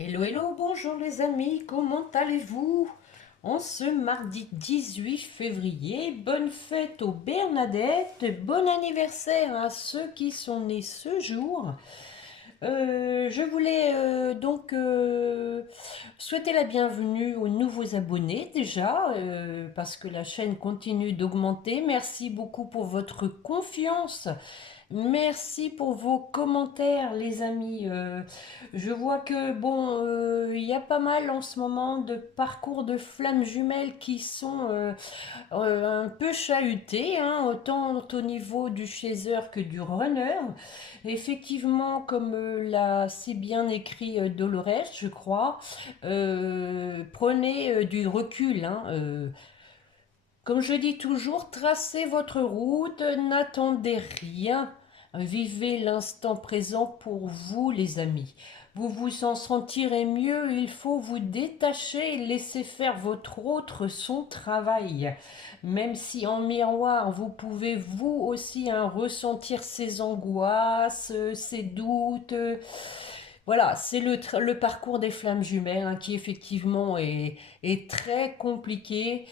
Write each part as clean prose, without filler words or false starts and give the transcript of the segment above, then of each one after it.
Hello, hello, bonjour les amis, comment allez-vous? En ce mardi 18 février, bonne fête aux Bernadettes, bon anniversaire à ceux qui sont nés ce jour. Je voulais souhaiter la bienvenue aux nouveaux abonnés déjà, parce que la chaîne continue d'augmenter. Merci beaucoup pour votre confiance. Merci pour vos commentaires, les amis. Je vois que bon, il y a pas mal en ce moment de parcours de flammes jumelles qui sont un peu chahutés, hein, autant au niveau du chaser que du runner. Effectivement, comme l'a si bien écrit Dolores, je crois, prenez du recul, hein, comme je dis toujours, tracez votre route, n'attendez rien. Vivez l'instant présent pour vous, les amis. Vous vous en sentirez mieux, il faut vous détacher et laisser faire votre autre son travail. Même si en miroir, vous pouvez vous aussi hein, ressentir ces angoisses, ces doutes. Voilà, c'est le parcours des flammes jumelles hein, qui effectivement est très compliqué.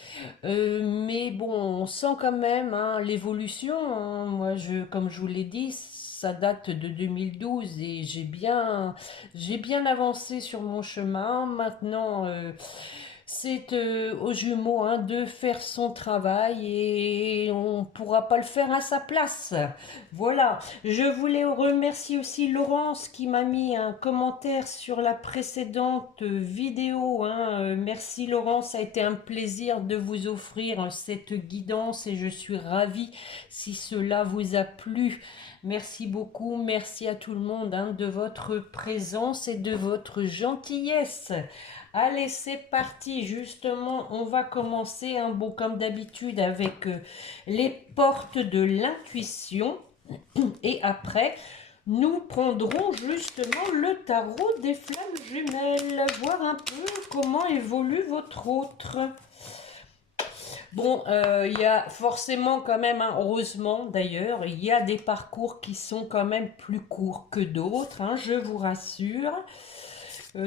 Mais bon, on sent quand même hein, l'évolution, hein. Moi, comme je vous l'ai dit, ça date de 2012 et j'ai bien avancé sur mon chemin. Maintenant, c'est aux jumeaux hein, de faire son travail et on ne pourra pas le faire à sa place. Voilà, je voulais remercier aussi Laurence qui m'a mis un commentaire sur la précédente vidéo, hein. Merci Laurence, ça a été un plaisir de vous offrir cette guidance et je suis ravie si cela vous a plu. Merci beaucoup, merci à tout le monde hein, de votre présence et de votre gentillesse. Allez, c'est parti. Justement, on va commencer, hein, bon, comme d'habitude, avec les portes de l'intuition. Et après, nous prendrons justement le tarot des flammes jumelles. Voir un peu comment évolue votre autre. Bon, il y a forcément quand même, hein, heureusement d'ailleurs, il y a des parcours qui sont quand même plus courts que d'autres, hein, je vous rassure.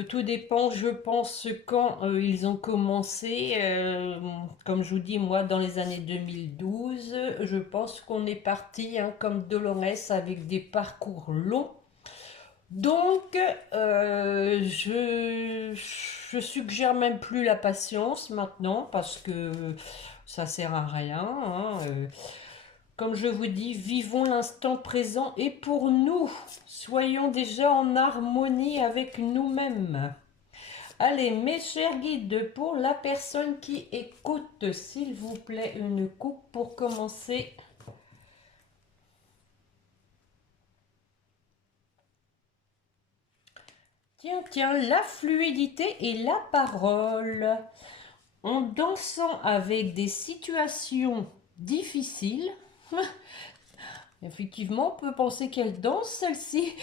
Tout dépend, je pense, quand ils ont commencé. Comme je vous dis, moi, dans les années 2012, je pense qu'on est parti, hein, comme Dolores, avec des parcours longs. Donc, je suggère même plus la patience maintenant parce que ça sert à rien, hein. Comme je vous dis, vivons l'instant présent et pour nous, soyons déjà en harmonie avec nous-mêmes. Allez, mes chers guides, pour la personne qui écoute, s'il vous plaît, une coupe pour commencer. Tiens, tiens, la fluidité et la parole. En dansant avec des situations difficiles, effectivement, on peut penser qu'elle danse celle-ci.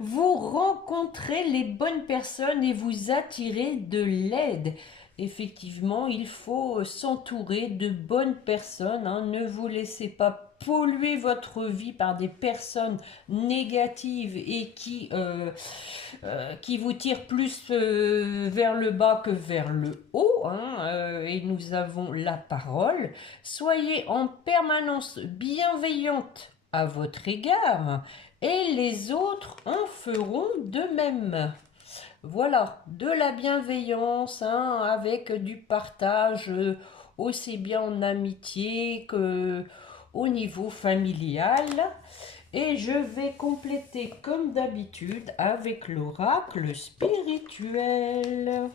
Vous rencontrez les bonnes personnes et vous attirez de l'aide. Effectivement, il faut s'entourer de bonnes personnes, hein. Ne vous laissez pas polluer votre vie par des personnes négatives et qui vous tirent plus vers le bas que vers le haut, hein. Et nous avons la parole. Soyez en permanence bienveillante à votre égard et les autres en feront de même. Voilà, de la bienveillance, hein, avec du partage, aussi bien en amitié que au niveau familial. Et je vais compléter comme d'habitude avec l'oracle spirituel.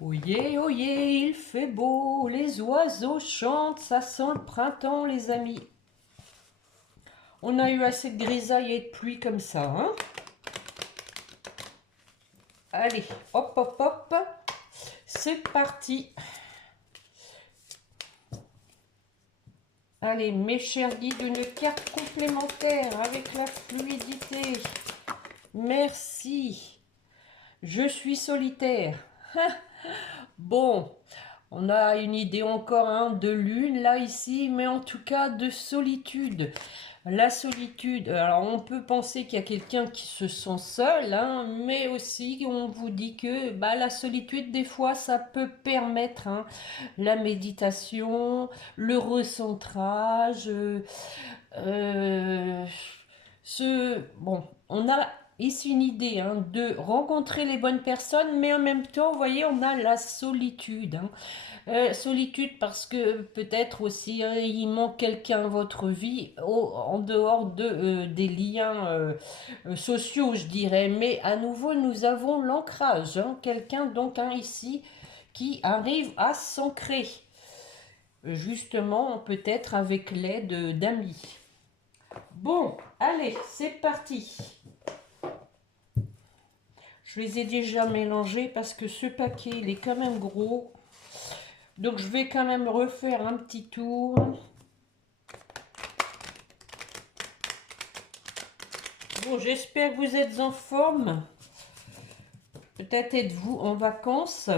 Oyez, oyez, il fait beau, les oiseaux chantent, ça sent le printemps les amis. On a eu assez de grisaille et de pluie comme ça, hein. Allez, hop, hop, hop. C'est parti. Allez, mes chers guides, une carte complémentaire avec la fluidité. Merci. Je suis solitaire. Bon, On a une idée encore hein, de lune là ici, mais en tout cas de solitude. La solitude, alors on peut penser qu'il y a quelqu'un qui se sent seul, hein, mais aussi on vous dit que bah, la solitude des fois ça peut permettre hein, la méditation, le recentrage, euh, bon, on a ici une idée hein, de rencontrer les bonnes personnes, mais en même temps, vous voyez, on a la solitude. Hein. Solitude parce que peut-être aussi hein, il manque quelqu'un dans votre vie en dehors des liens sociaux, je dirais. Mais à nouveau, nous avons l'ancrage. Hein, quelqu'un donc hein, ici qui arrive à s'ancrer, justement peut-être avec l'aide d'amis. Bon, allez, c'est parti. Je les ai déjà mélangés parce que ce paquet, il est quand même gros. Donc je vais quand même refaire un petit tour. Bon, j'espère que vous êtes en forme. Peut-être êtes-vous en vacances.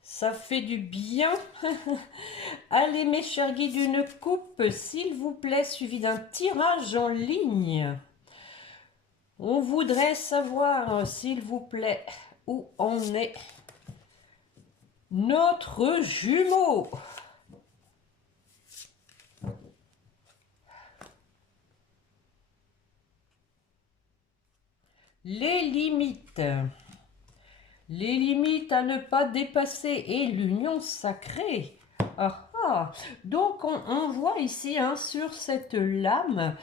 Ça fait du bien. Allez mes chers guides, une coupe, s'il vous plaît, suivi d'un tirage en ligne. On voudrait savoir, s'il vous plaît, où en est notre jumeau. Les limites. Les limites à ne pas dépasser et l'union sacrée. Ah, ah. Donc on voit ici hein, sur cette lame,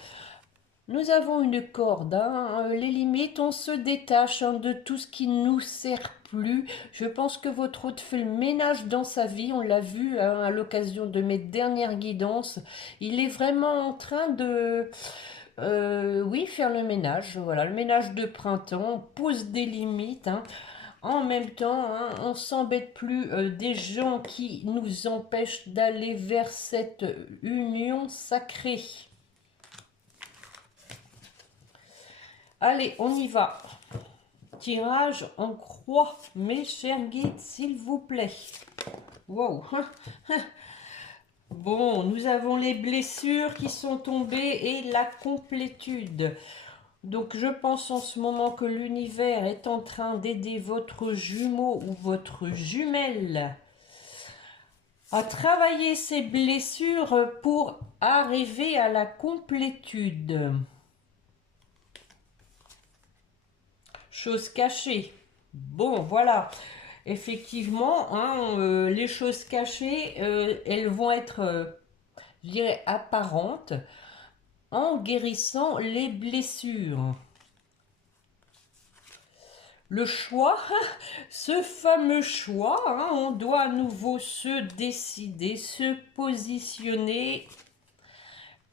nous avons une corde. Hein. Les limites, on se détache hein, de tout ce qui ne nous sert plus. Je pense que votre hôte fait le ménage dans sa vie. On l'a vu hein, à l'occasion de mes dernières guidances. Il est vraiment en train de... oui, faire le ménage. Voilà, le ménage de printemps. On pose des limites. Hein. En même temps, hein, on s'embête plus des gens qui nous empêchent d'aller vers cette union sacrée. Allez, on y va. Tirage en croix, mes chers guides, s'il vous plaît. Wow. Bon, nous avons les blessures qui sont tombées et la complétude. Donc je pense en ce moment que l'univers est en train d'aider votre jumeau ou votre jumelle à travailler ses blessures pour arriver à la complétude. Choses cachées. Bon, voilà. Effectivement, hein, les choses cachées, elles vont être, je dirais, apparentes en guérissant les blessures. Le choix, ce fameux choix, hein, on doit à nouveau se décider, se positionner.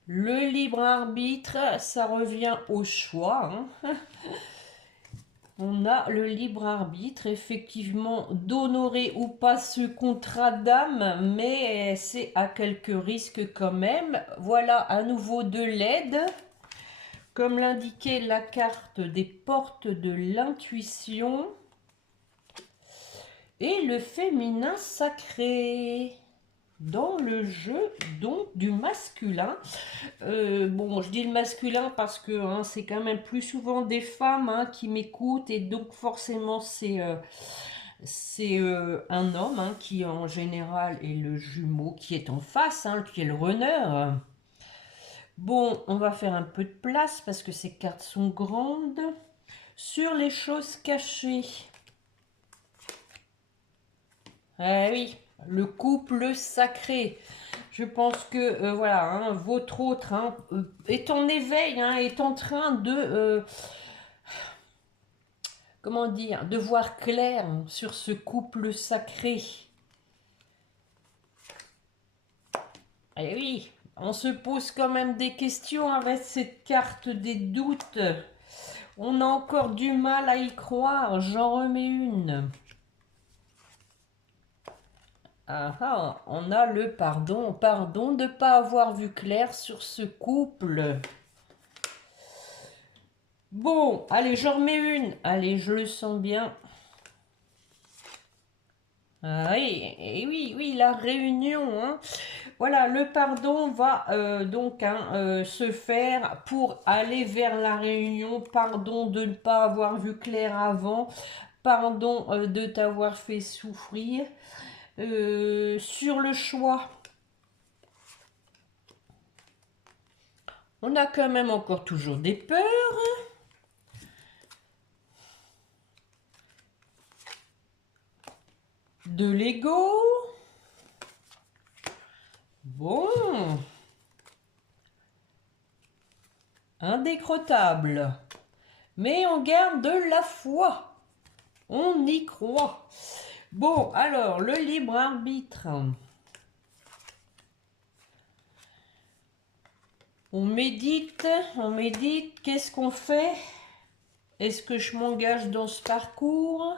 Le libre arbitre, ça revient au choix. Hein. On a le libre arbitre, effectivement, d'honorer ou pas ce contrat d'âme, mais c'est à quelques risques quand même. Voilà à nouveau de l'aide. Comme l'indiquait la carte des portes de l'intuition. Et le féminin sacré. Dans le jeu donc du masculin. Bon, je dis le masculin parce que hein, c'est quand même plus souvent des femmes hein, qui m'écoutent et donc forcément c'est un homme hein, qui en général est le jumeau qui est en face, hein, qui est le runner. Bon, on va faire un peu de place parce que ces cartes sont grandes. Sur les choses cachées. Eh oui, le couple sacré. Je pense que voilà, hein, votre autre hein, est en éveil, hein, est en train de, comment dire, de voir clair sur ce couple sacré. Eh oui, on se pose quand même des questions avec cette carte des doutes. On a encore du mal à y croire, j'en remets une. Ah ah, on a le pardon. Pardon de ne pas avoir vu clair sur ce couple. Bon, allez, j'en remets une. Allez, je le sens bien. Ah oui, et oui, oui, la réunion, hein. Voilà, le pardon va donc se faire pour aller vers la réunion. Pardon de ne pas avoir vu clair avant. Pardon de t'avoir fait souffrir. Sur le choix, on a quand même encore toujours des peurs. De l'ego. Bon. Indécrottable. Mais on garde de la foi. On y croit. Bon, alors, le libre arbitre. On médite, qu'est-ce qu'on fait? Est-ce que je m'engage dans ce parcours?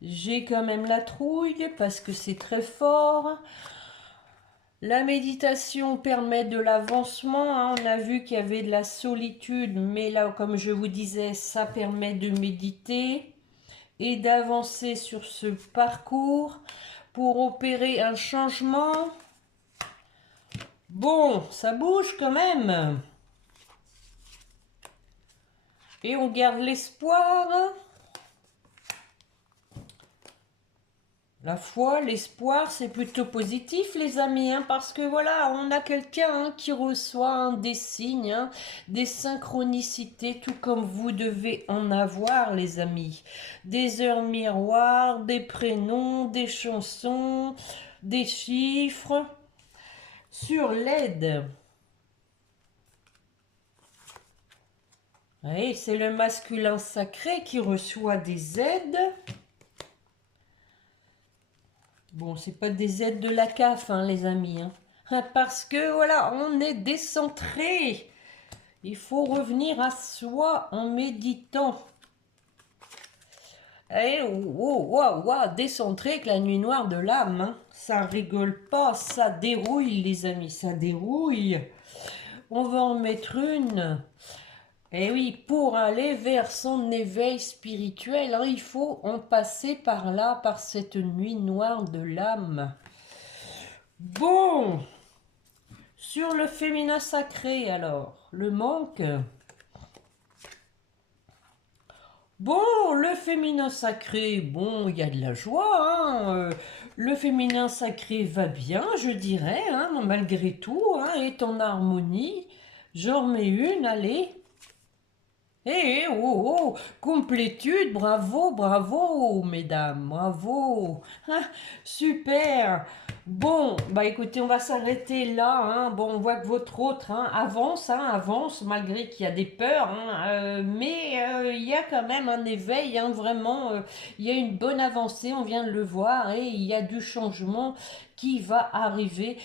J'ai quand même la trouille parce que c'est très fort. La méditation permet de l'avancement, hein. On a vu qu'il y avait de la solitude, mais là, comme je vous disais, ça permet de méditer et d'avancer sur ce parcours pour opérer un changement. Bon, ça bouge quand même. Et on garde l'espoir. La foi, l'espoir, c'est plutôt positif, les amis, hein, parce que voilà, on a quelqu'un qui reçoit des signes, des synchronicités, tout comme vous devez en avoir, les amis. Des heures miroirs, des prénoms, des chansons, des chiffres. Sur l'aide. Oui, c'est le masculin sacré qui reçoit des aides. Bon, c'est pas des aides de la CAF, hein, les amis. Parce que, voilà, on est décentré. Il faut revenir à soi en méditant. Et décentré avec la nuit noire de l'âme. Ça rigole pas, ça dérouille, les amis, ça dérouille. On va en mettre une. Et oui, pour aller vers son éveil spirituel, il faut en passer par là, par cette nuit noire de l'âme. Bon, sur le féminin sacré alors, le manque. Bon, le féminin sacré, bon, il y a de la joie, le féminin sacré va bien, je dirais, malgré tout, est en harmonie. J'en remets une, allez. Complétude, bravo, bravo, mesdames, bravo. Super. Bon, bah écoutez, on va s'arrêter là. Bon, on voit que votre autre avance, malgré qu'il y a des peurs. Mais il y a quand même un éveil, vraiment. Il y a une bonne avancée, on vient de le voir, et il y a du changement qui va arriver.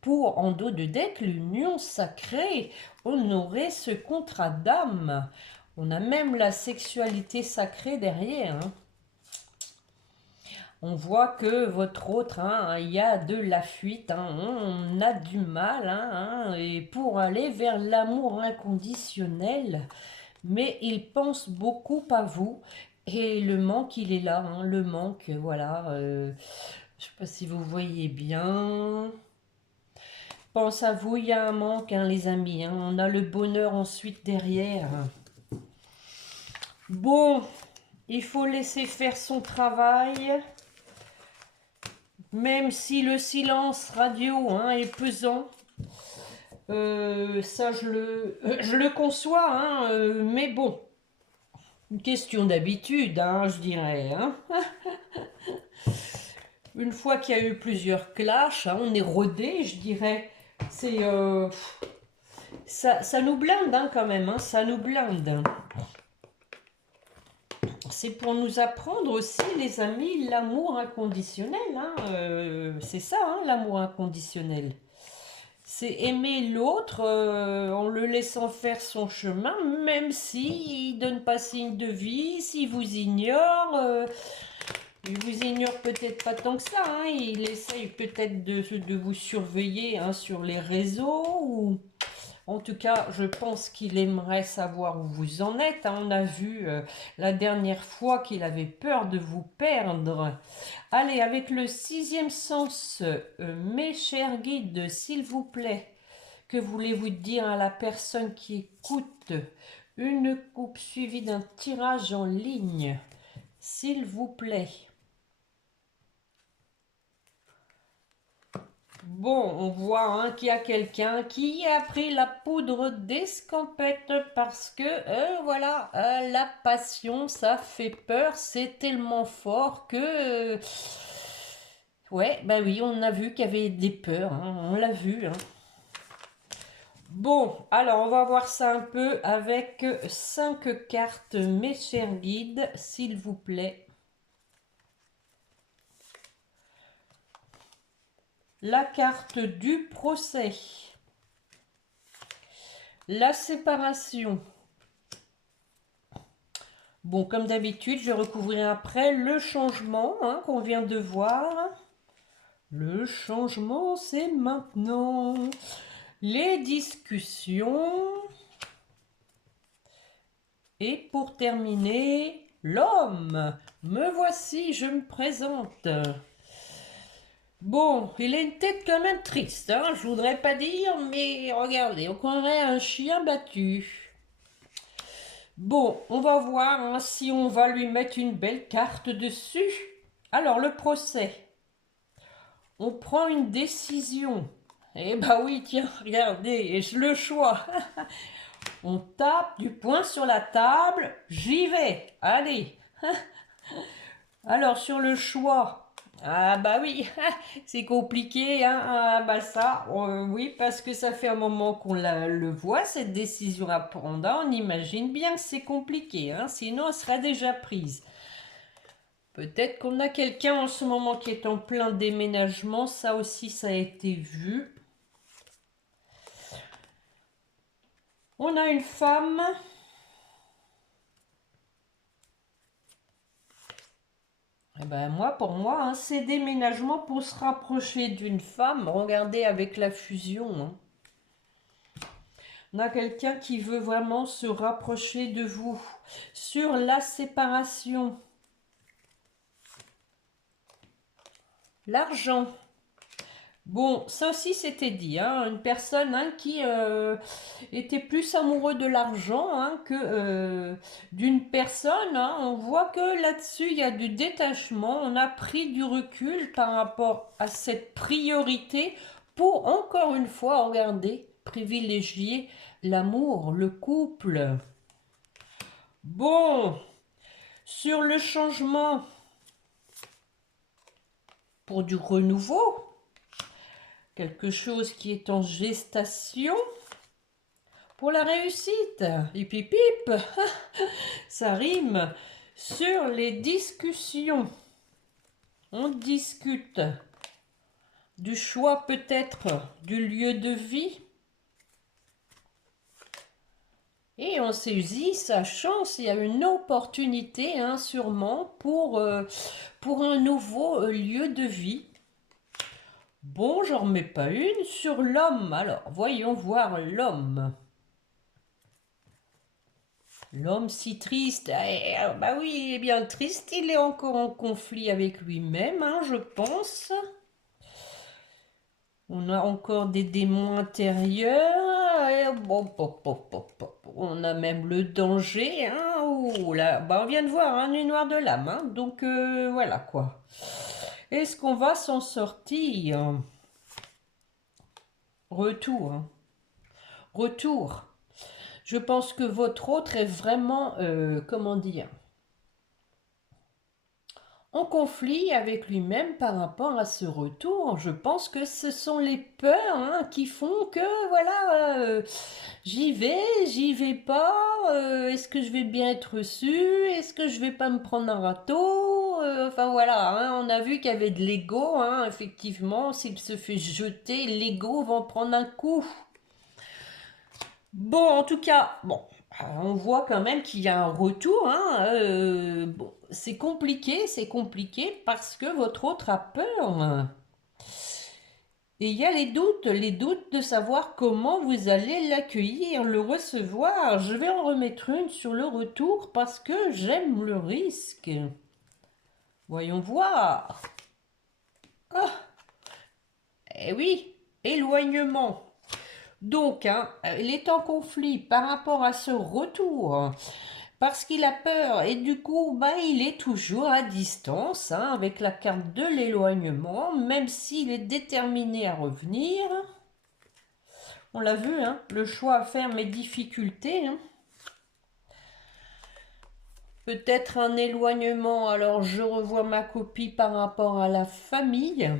Pour en dos de deck, l'union sacrée, on aurait ce contrat d'âme. On a même la sexualité sacrée derrière. On voit que votre autre, il y a de la fuite, on a du mal, et pour aller vers l'amour inconditionnel. Mais il pense beaucoup à vous. Et le manque, il est là. Le manque, voilà. Je ne sais pas si vous voyez bien. Pense à vous, il y a un manque, les amis. On a le bonheur ensuite derrière. Bon, il faut laisser faire son travail. Même si le silence radio est pesant. Ça, je le conçois. Mais bon, une question d'habitude, je dirais. Une fois qu'il y a eu plusieurs clashs, on est rodé, je dirais. C'est... ça nous blinde quand même, ça nous blinde. C'est pour nous apprendre aussi, les amis, l'amour inconditionnel. C'est ça, l'amour inconditionnel. C'est aimer l'autre en le laissant faire son chemin, même s'il ne donne pas signe de vie, s'il vous ignore. Il vous ignore peut-être pas tant que ça. Il essaye peut-être de vous surveiller sur les réseaux. En tout cas, je pense qu'il aimerait savoir où vous en êtes, hein. On a vu la dernière fois qu'il avait peur de vous perdre. Allez, avec le sixième sens, mes chers guides, s'il vous plaît, que voulez-vous dire à la personne qui écoute? Une coupe suivie d'un tirage en ligne, s'il vous plaît. Bon, on voit hein, qu'il y a quelqu'un qui a pris la poudre d'escampette parce que, voilà, la passion, ça fait peur, c'est tellement fort que... ouais, bah oui, on a vu qu'il y avait des peurs, hein, on l'a vu. Hein. Bon, alors on va voir ça un peu avec 5 cartes, mes chers guides, s'il vous plaît. La carte du procès. La séparation. Bon, comme d'habitude, je recouvrirai après le changement hein, qu'on vient de voir. Le changement, c'est maintenant. Les discussions. Et pour terminer, l'homme. Me voici, je me présente. Bon, il a une tête quand même triste, hein, je voudrais pas dire, mais regardez, on croirait un chien battu. Bon, on va voir hein, si on va lui mettre une belle carte dessus. Alors, le procès. On prend une décision. Eh bah oui, tiens, regardez, le choix. On tape du poing sur la table, j'y vais, allez. Alors, sur le choix. Ah bah oui, c'est compliqué, hein. Ah bah ça, oui, parce que ça fait un moment qu'on le voit, cette décision à prendre. Hein. On imagine bien que c'est compliqué, hein. Sinon elle sera déjà prise. Peut-être qu'on a quelqu'un en ce moment qui est en plein déménagement, ça aussi ça a été vu. On a une femme. Eh ben pour moi, hein, c'est déménagement pour se rapprocher d'une femme. Regardez avec la fusion. Hein. On a quelqu'un qui veut vraiment se rapprocher de vous. Sur la séparation. L'argent. Bon, ça aussi c'était dit. Hein, une personne hein, qui était plus amoureux de l'argent hein, que d'une personne. Hein. On voit que là-dessus, il y a du détachement. On a pris du recul par rapport à cette priorité pour, encore une fois, regarder, privilégier l'amour, le couple. Bon, sur le changement pour du renouveau, quelque chose qui est en gestation pour la réussite. Hip hip hip, ça rime. Sur les discussions, on discute du choix peut-être du lieu de vie. Et on saisit sa chance, il y a une opportunité hein, sûrement pour un nouveau lieu de vie. Bon, j'en remets pas une sur l'homme. Alors, voyons voir l'homme. L'homme si triste, bah oui, il est bien triste, il est encore en conflit avec lui-même, hein, je pense. On a encore des démons intérieurs. Et on a même le danger. Hein, oh là, bah on vient de voir un noir de l'âme. Hein, donc voilà quoi. Est-ce qu'on va s'en sortir? Retour. Hein. Retour. Je pense que votre autre est vraiment, comment dire, en conflit avec lui-même par rapport à ce retour. Je pense que ce sont les peurs hein, qui font que, voilà, j'y vais pas, est-ce que je vais bien être reçu, est-ce que je vais pas me prendre un râteau, enfin voilà, hein, on a vu qu'il y avait de l'ego, hein, effectivement, s'il se fait jeter, l'ego va en prendre un coup. Bon, en tout cas, bon, on voit quand même qu'il y a un retour. Hein, bon, c'est compliqué parce que votre autre a peur. Et il y a les doutes de savoir comment vous allez l'accueillir, le recevoir. Je vais en remettre une sur le retour parce que j'aime le risque. Voyons voir. Ah, eh oui, éloignement. Donc, hein, il est en conflit par rapport à ce retour, parce qu'il a peur, et du coup, bah, il est toujours à distance, hein, avec la carte de l'éloignement, même s'il est déterminé à revenir. On l'a vu, hein, le choix à faire, mes difficultés. Hein. Peut-être un éloignement, alors je revois ma copie par rapport à la famille.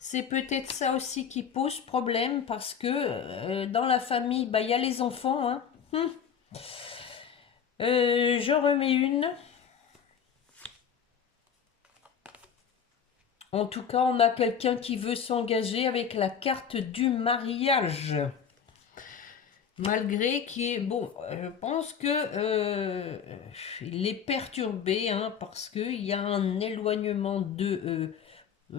C'est peut-être ça aussi qui pose problème parce que dans la famille, bah, il y a les enfants. Hein. Je remets une. En tout cas, on a quelqu'un qui veut s'engager avec la carte du mariage. Malgré qui est... Bon, je pense que il est perturbé hein, parce qu'il y a un éloignement de...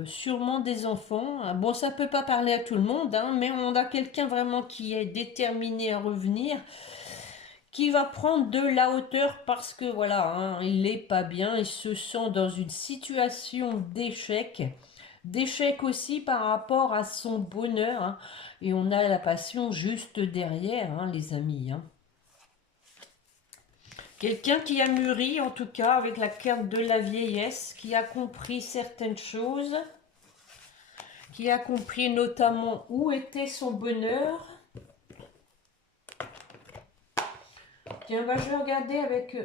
sûrement des enfants. Ah, bon, ça peut pas parler à tout le monde, hein, mais on a quelqu'un vraiment qui est déterminé à revenir, qui va prendre de la hauteur parce que voilà, hein, il n'est pas bien, il se sent dans une situation d'échec. D'échec aussi par rapport à son bonheur. Hein, et on a la passion juste derrière, hein, les amis. Hein. Quelqu'un qui a mûri, en tout cas, avec la carte de la vieillesse, qui a compris certaines choses, qui a compris notamment où était son bonheur. Tiens, bah, je vais regarder avec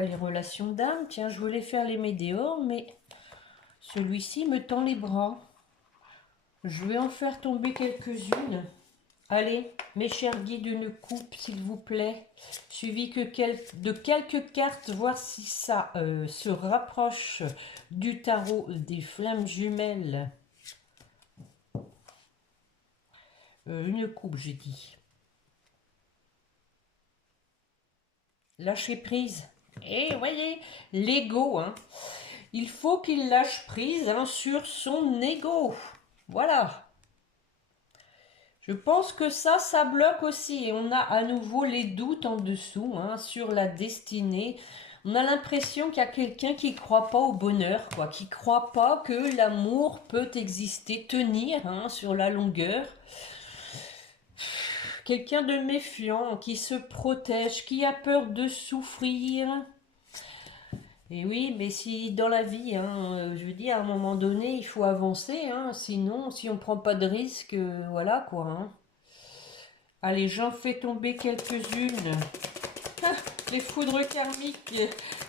les relations d'âme. Tiens, je voulais faire les météores, mais celui-ci me tend les bras. Je vais en faire tomber quelques-unes. Allez, mes chers guides, une coupe, s'il vous plaît. Suivi de quelques cartes, voir si ça se rapproche du tarot des flammes jumelles. Une coupe, j'ai dit. Lâcher prise. Et voyez, l'ego, hein. Il faut qu'il lâche prise hein, sur son ego. Voilà. Je pense que ça bloque aussi. Et on a à nouveau les doutes en dessous hein, sur la destinée. On a l'impression qu'il y a quelqu'un qui ne croit pas au bonheur, quoi, qui ne croit pas que l'amour peut exister, tenir hein, sur la longueur. Quelqu'un de méfiant, qui se protège, qui a peur de souffrir. Et oui, mais si dans la vie, hein, je veux dire, à un moment donné, il faut avancer, hein, sinon, si on ne prend pas de risque, voilà quoi. Hein. Allez, j'en fais tomber quelques-unes. Ah, les foudres karmiques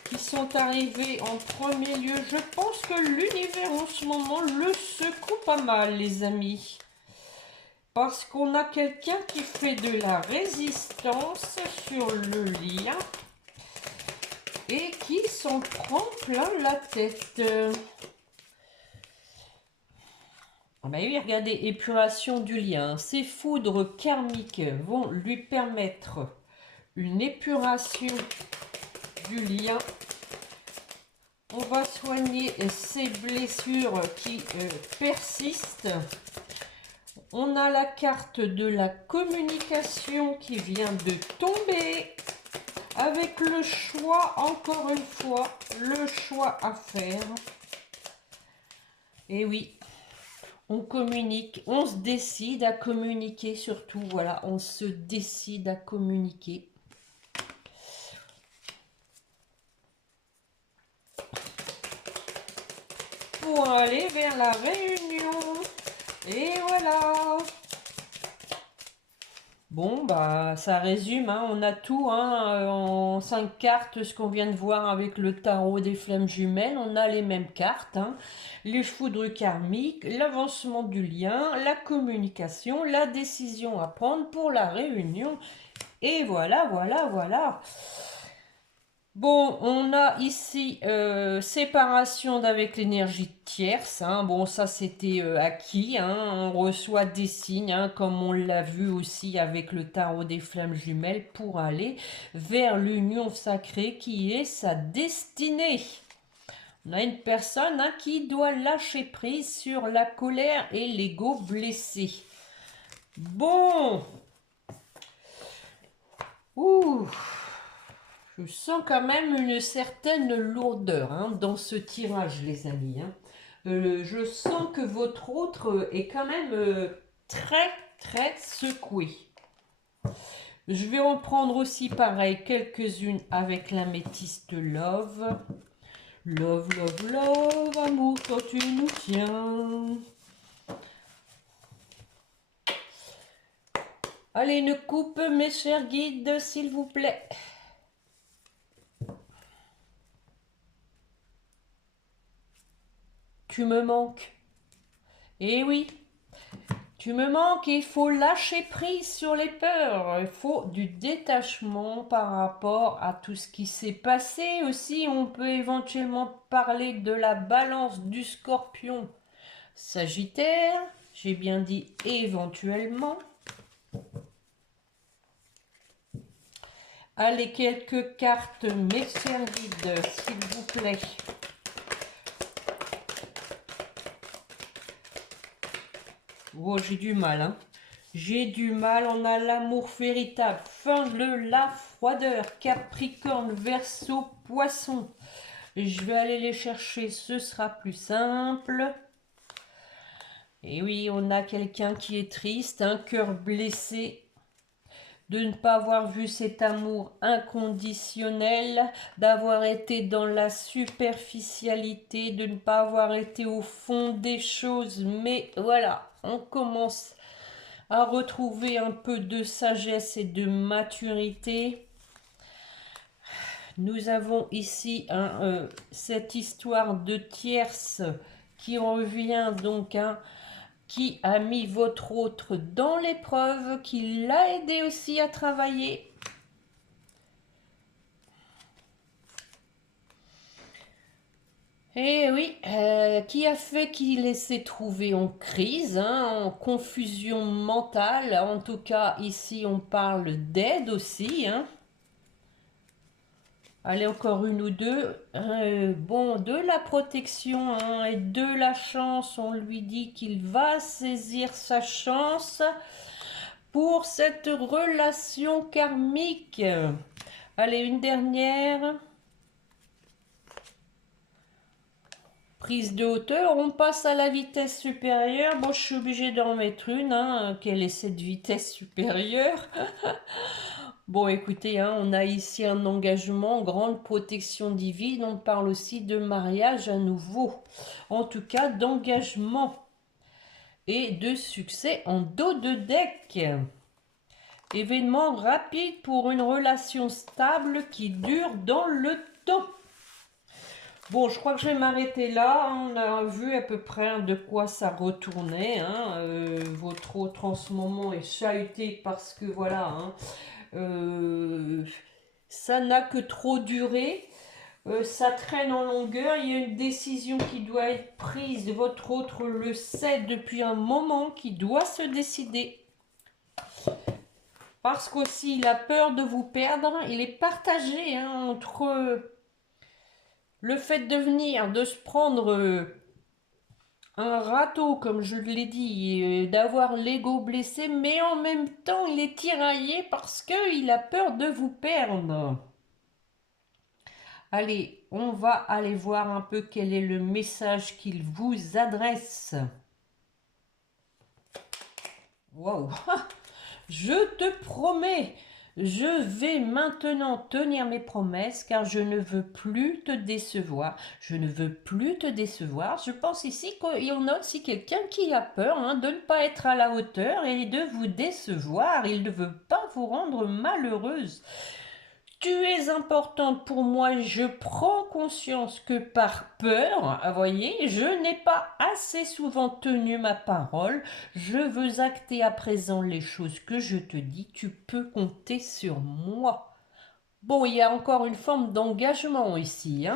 qui sont arrivées en premier lieu. Je pense que l'univers en ce moment le secoue pas mal, les amis. Parce qu'on a quelqu'un qui fait de la résistance sur le lien et qui s'en prend plein la tête. Ben oui, regardez, épuration du lien. Ces foudres karmiques vont lui permettre une épuration du lien. On va soigner ces blessures qui persistent. On a la carte de la communication qui vient de tomber. Avec le choix, encore une fois, le choix à faire. Et oui, on communique, on se décide à communiquer surtout, voilà, on se décide à communiquer. Pour aller vers la réunion. Et voilà. Bon, bah, ça résume, hein, on a tout hein, en 5 cartes, ce qu'on vient de voir avec le tarot des flammes jumelles. On a les mêmes cartes, hein, les foudres karmiques, l'avancement du lien, la communication, la décision à prendre pour la réunion. Et voilà, voilà, voilà. Bon, on a ici séparation d'avec l'énergie tierce. Hein. Bon, ça c'était acquis. Hein. On reçoit des signes, hein, comme on l'a vu aussi avec le tarot des flammes jumelles, pour aller vers l'union sacrée qui est sa destinée. On a une personne qui doit lâcher prise sur la colère et l'ego blessé. Bon. Ouh. Je sens quand même une certaine lourdeur dans ce tirage, les amis. Je sens que votre autre est quand même très, très secoué. Je vais en prendre aussi, pareil, quelques-unes avec l'améthyste Love. Love, love, love, amour quand tu nous tiens. Allez, une coupe, mes chers guides, s'il vous plaît. Tu me manques. Eh oui, tu me manques et il faut lâcher prise sur les peurs. Il faut du détachement par rapport à tout ce qui s'est passé aussi. On peut éventuellement parler de la balance du scorpion Sagittaire. J'ai bien dit éventuellement. Allez, quelques cartes, mes chers guides, s'il vous plaît. Oh, j'ai du mal, J'ai du mal, on a l'amour véritable, fin de la froideur, Capricorne, Verseau, Poisson. Je vais aller les chercher, ce sera plus simple. Et oui, on a quelqu'un qui est triste, un cœur blessé de ne pas avoir vu cet amour inconditionnel, d'avoir été dans la superficialité, de ne pas avoir été au fond des choses. Mais voilà, on commence à retrouver un peu de sagesse et de maturité. Nous avons ici cette histoire de tierce qui revient donc qui a mis votre autre dans l'épreuve, qui l'a aidé aussi à travailler. Et oui, qui a fait qu'il s'est trouvé en crise, en confusion mentale. En tout cas, ici, on parle d'aide aussi. Allez, encore une ou deux. Bon, de la protection et de la chance. On lui dit qu'il va saisir sa chance pour cette relation karmique. Allez, une dernière. Prise de hauteur, on passe à la vitesse supérieure. Bon, je suis obligée d'en mettre une. Quelle est cette vitesse supérieure? Bon, écoutez, on a ici un engagement, grande protection divine. On parle aussi de mariage à nouveau. En tout cas, d'engagement et de succès en dos de deck. Événement rapide pour une relation stable qui dure dans le temps. Bon, je crois que je vais m'arrêter là. On a vu à peu près de quoi ça retournait. Votre autre en ce moment est chahuté parce que voilà, ça n'a que trop duré. Ça traîne en longueur. Il y a une décision qui doit être prise. Votre autre le sait depuis un moment, qui doit se décider. Parce qu'aussi, il a peur de vous perdre. Il est partagé entre le fait de venir, de se prendre un râteau, comme je l'ai dit, d'avoir l'ego blessé, mais en même temps, il est tiraillé parce qu'il a peur de vous perdre. Allez, on va aller voir un peu quel est le message qu'il vous adresse. Waouh! Je te promets, je vais maintenant tenir mes promesses car je ne veux plus te décevoir. Je ne veux plus te décevoir. Je pense ici qu'il y en a aussi quelqu'un qui a peur de ne pas être à la hauteur et de vous décevoir. Il ne veut pas vous rendre malheureuse. Tu es importante pour moi, je prends conscience que par peur, vous voyez, je n'ai pas assez souvent tenu ma parole. Je veux acter à présent les choses que je te dis, tu peux compter sur moi. Bon, il y a encore une forme d'engagement ici,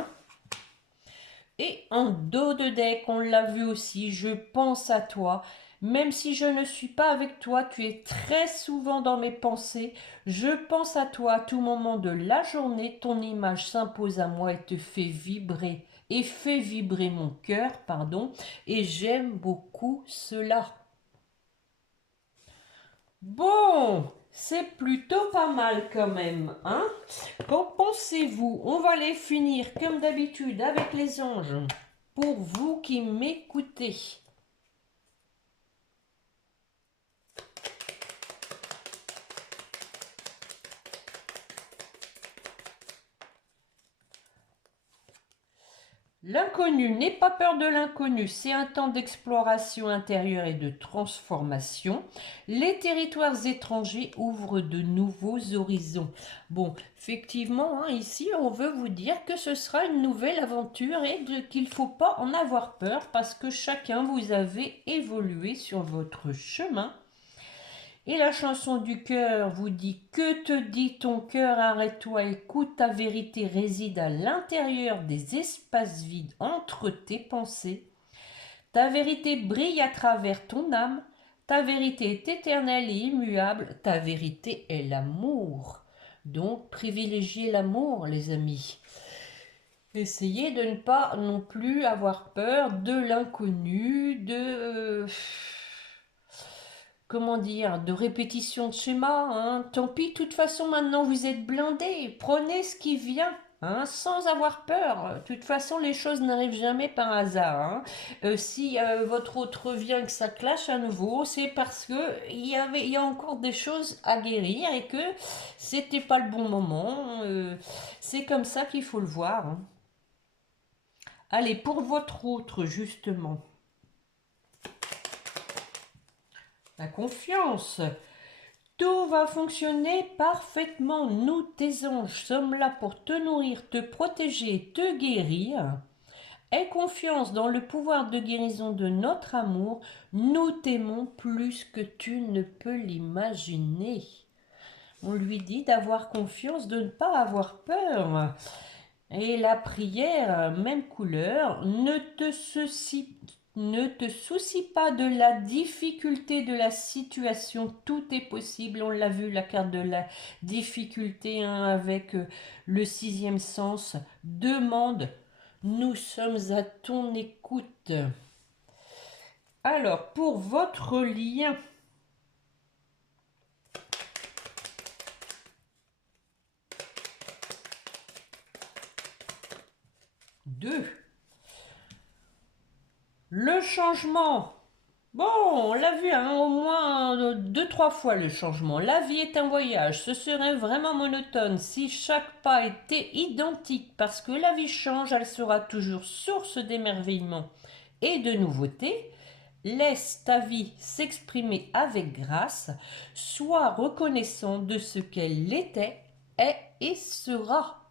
Et en dos de deck, on l'a vu aussi, je pense à toi. Même si je ne suis pas avec toi, tu es très souvent dans mes pensées. Je pense à toi à tout moment de la journée. Ton image s'impose à moi et fait vibrer mon cœur, pardon, et j'aime beaucoup cela. Bon, c'est plutôt pas mal quand même, hein? Qu'en pensez-vous? On va les finir comme d'habitude avec les anges. Pour vous qui m'écoutez. L'inconnu, n'aie pas peur de l'inconnu, c'est un temps d'exploration intérieure et de transformation. Les territoires étrangers ouvrent de nouveaux horizons. Bon, effectivement, hein, ici, on veut vous dire que ce sera une nouvelle aventure et qu'il ne faut pas en avoir peur parce que chacun vous avez évolué sur votre chemin. Et la chanson du cœur vous dit: que te dit ton cœur? Arrête-toi, écoute, ta vérité réside à l'intérieur des espaces vides entre tes pensées. Ta vérité brille à travers ton âme. Ta vérité est éternelle et immuable. Ta vérité est l'amour. Donc privilégiez l'amour, les amis. Essayez de ne pas non plus avoir peur de l'inconnu, comment dire, de répétition de schéma, hein. Tant pis, de toute façon, maintenant vous êtes blindés. Prenez ce qui vient, hein, sans avoir peur. De toute façon, les choses n'arrivent jamais par hasard, hein. Si votre autre revient et que ça clash à nouveau, c'est parce que il y a encore des choses à guérir et que c'était pas le bon moment. C'est comme ça qu'il faut le voir, hein. Allez, pour votre autre, justement, la confiance. Tout va fonctionner parfaitement. Nous, tes anges, sommes là pour te nourrir, te protéger, te guérir. Aie confiance dans le pouvoir de guérison de notre amour. Nous t'aimons plus que tu ne peux l'imaginer. On lui dit d'avoir confiance, de ne pas avoir peur. Et la prière, même couleur, ne te soucie pas de la difficulté de la situation, tout est possible. On l'a vu, la carte de la difficulté, hein, avec le sixième sens. Demande, nous sommes à ton écoute. Alors, pour votre lien, 2. Le changement. Bon, on l'a vu, hein, au moins deux, trois fois le changement. La vie est un voyage, ce serait vraiment monotone si chaque pas était identique parce que la vie change, elle sera toujours source d'émerveillement et de nouveautés. Laisse ta vie s'exprimer avec grâce, sois reconnaissant de ce qu'elle était, est et sera.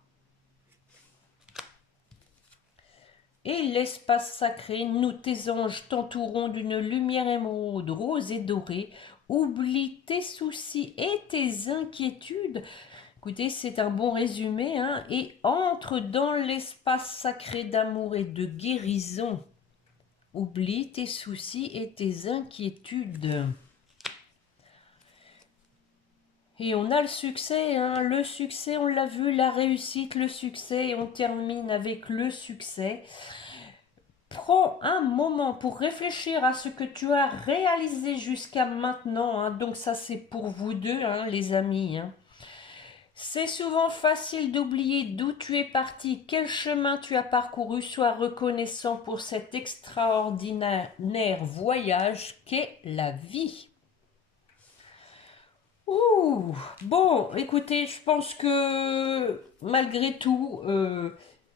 Et l'espace sacré, nous tes anges t'entourons d'une lumière émeraude, rose et dorée. Oublie tes soucis et tes inquiétudes. Écoutez, c'est un bon résumé, hein, et entre dans l'espace sacré d'amour et de guérison. Oublie tes soucis et tes inquiétudes. Et on a le succès, hein, le succès, on l'a vu, la réussite, le succès, et on termine avec le succès. Prends un moment pour réfléchir à ce que tu as réalisé jusqu'à maintenant, hein. Donc ça c'est pour vous deux, hein, les amis, hein. C'est souvent facile d'oublier d'où tu es parti, quel chemin tu as parcouru. Sois reconnaissant pour cet extraordinaire voyage qu'est la vie. Ouh, bon, écoutez, je pense que malgré tout,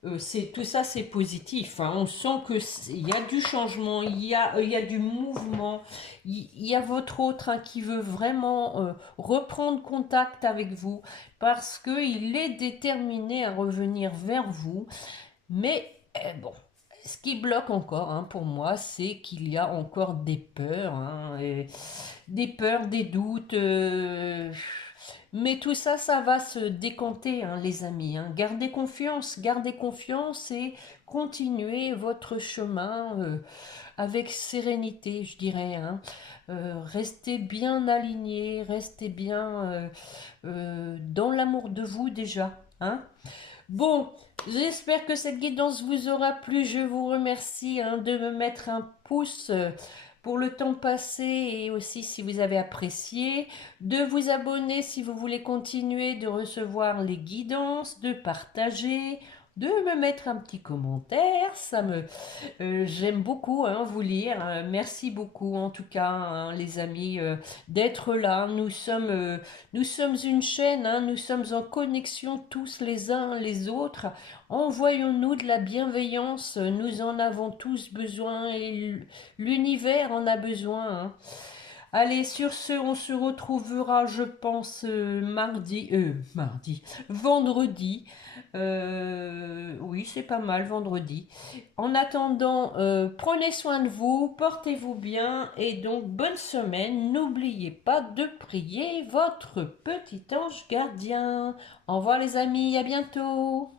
tout ça, c'est positif, hein. On sent que il y a du changement, il y a du mouvement. Il y a votre autre, hein, qui veut vraiment reprendre contact avec vous parce que il est déterminé à revenir vers vous. Mais bon, ce qui bloque encore, hein, pour moi, c'est qu'il y a encore des peurs, hein, des peurs, des doutes. Mais tout ça, ça va se décompter, hein, les amis, hein. Gardez confiance et continuez votre chemin avec sérénité, je dirais, hein. Restez bien alignés, restez bien dans l'amour de vous déjà, hein. Bon, j'espère que cette guidance vous aura plu. Je vous remercie, hein, de me mettre un pouce pour le temps passé et aussi si vous avez apprécié, de vous abonner si vous voulez continuer de recevoir les guidances, de partager, de me mettre un petit commentaire. J'aime beaucoup, hein, vous lire. Merci beaucoup en tout cas, hein, les amis, d'être là. Nous sommes une chaîne, hein, nous sommes en connexion tous les uns les autres. Envoyons-nous de la bienveillance, nous en avons tous besoin et l'univers en a besoin, hein. Allez, sur ce, on se retrouvera, je pense, vendredi. Oui, c'est pas mal, vendredi. En attendant, prenez soin de vous, portez-vous bien et donc bonne semaine. N'oubliez pas de prier votre petit ange gardien. Au revoir les amis, à bientôt.